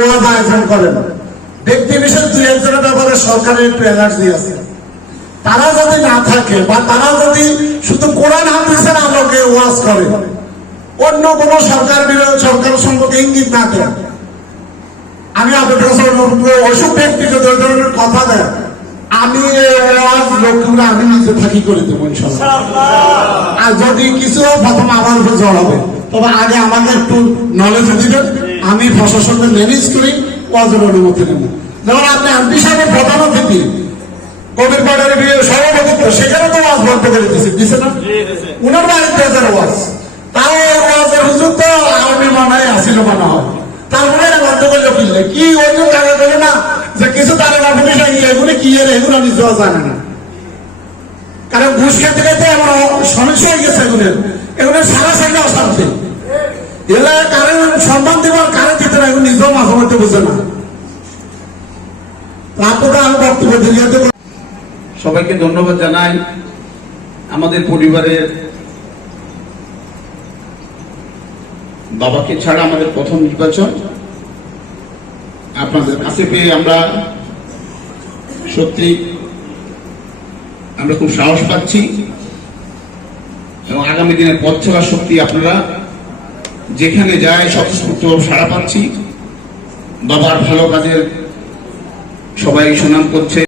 ওয়াজ আয়োজন করেন ব্যক্তি বিশেষ দুই একজনের ব্যাপারে সরকারের একটু অ্যালার্জি আছে। তারা যদি না থাকে বা তারা যদি শুধু কোরআন হাদিসের আলোকে ওয়াজ করে অন্য কোনো সরকার বিরোধী সরকার সম্পর্কে ইঙ্গিত না দেয়। আমি আপনাদের কাছে অনুরোধ ব্যক্তি যদি ওই ধরনের কথা দেয় আমি ওয়াজ আমি নিজে থাকি করে দেবো আর যদি কিছু প্রথম আমার উপর জড় হবে তবে আগে আমাকে একটু নলেজ দিবেন। আমি প্রশাসনকে ম্যানেজ করি ওয়াজের অনুমতি নেব। যেমন আপনি এমপি সাহেবের প্রধান অতিথি কবির পাড়ার বিয়ে সভাপতিত্ব সেখানে তো ওয়াজ বন্ধ করে দিছে দিছে না? উনার বাড়িতে হাজার ওয়াজ তাও ওয়াজের হুজুর তো আওয়ামী মনে হয়। আসিল মনে হয় তারপরে এটা বন্ধ করল কিনলে কি ওই যে টাকা না যে কিছু তারা না এগুলো কি এর এগুলো নিজেও জানে না। কারণ ঘুষ খেতে খেতে আমরা সমস্যা হয়ে গেছে এগুলোর এগুলোর সারা সাইডে অশান্তি। এলা কারণ সম্মান দেবার কারণ দিতে না। এগুলো নিজেও মধ্যে বুঝে না সবাইকে ধন্যবাদ জানাই। আমাদের পরিবারের বাবাকে ছাড়া আমাদের প্রথম নির্বাচন। আপনাদের কাছে পেয়ে আমরা সত্যি আমরা খুব সাহস পাচ্ছি। এবং আগামী দিনে পথ চলার শক্তি আপনারা যেখানে যায় স্বতঃস্ফূর্ত সাড়া পাচ্ছি। বাবার ভালো কাজের সবাই সুনাম করছে।